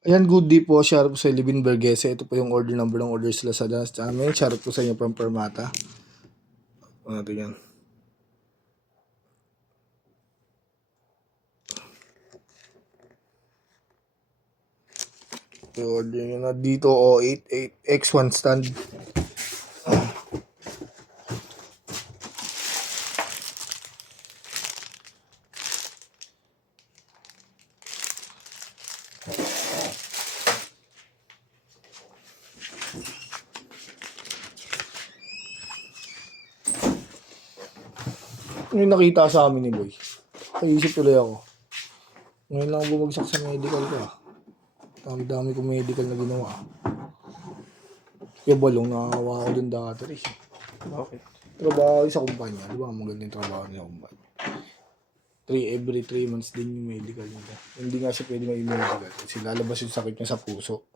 Ayan, good day po. Shoutout po sa Livin Bergese. Ito po yung order number ng order sila sa amin. Shoutout po sa inyo from Permata. Ano natin yan. Ito order nyo na dito o 88 X1 stand. Yung nakita sa amin ni Boy. Naisip tuloy ako. Ngayon lang bumagsak sa medical ko. Dami-dami kong medical na ginawa. Yung balong nakawa ko dun dati rin. Bakit? Trabaho sa kumpanya. Di ba maganda yung trabaho niya kumpanya. Every 3 months din yung medical nila. Hindi nga siya pwede mag-medical. Kasi lalabas yung sakit niya sa puso.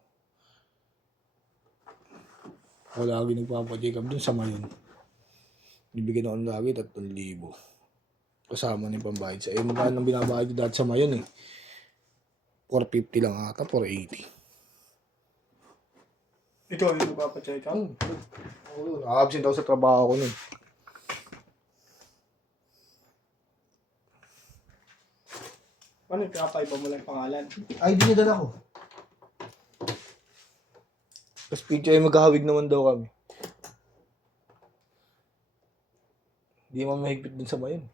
Wala lagi nagpapacheck up dun sa Mayon. Bibigyan ako lagi 3,000. Kasama na yung pambayad sa magkano ang binabayad ko dati sa Mayon eh. 450 lang ata, 480. Ikaw yung nagpapacheck up? Oo, absent ako sa trabaho ko nun. Ano, pinapaiba mo lang pangalan? Ay, di na ko. Tapos picture ay maghahawig naman daw kami. Di man mahigpit dun sa Mayon.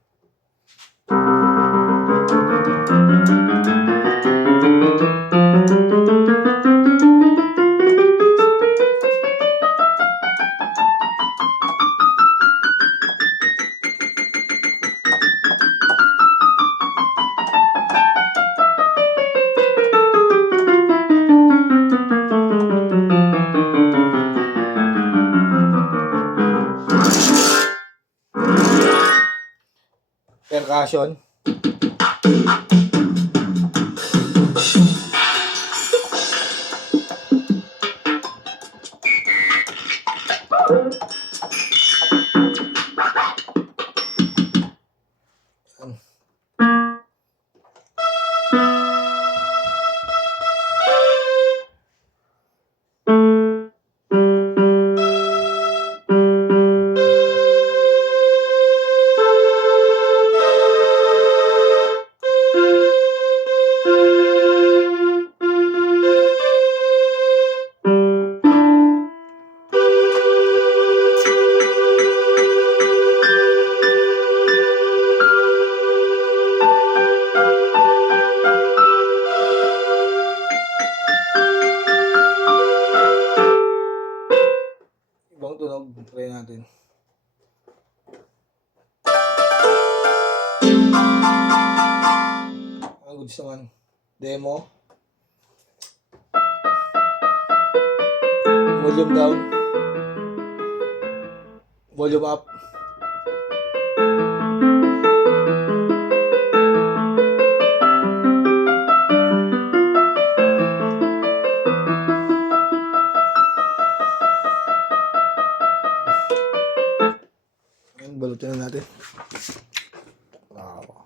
Percussion. Ibang tunog, try natin. Ang goods naman. Demo. Volume down. Volume up. Ayan, balutin na natin. Wow.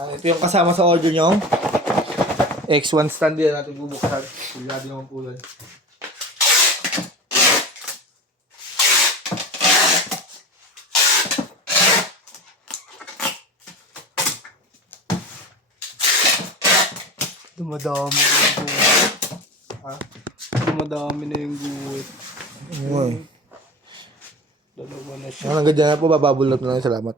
Ito yung kasama sa order nyo. X1 stand din natin bubuksan. Sigurado naman po yan. Dumadami na yung guhit. Ha? Dumadami na yung guhit. Ano eh. Dalawa na siya. Hanggang dyan na po, bababulot na lang. Salamat.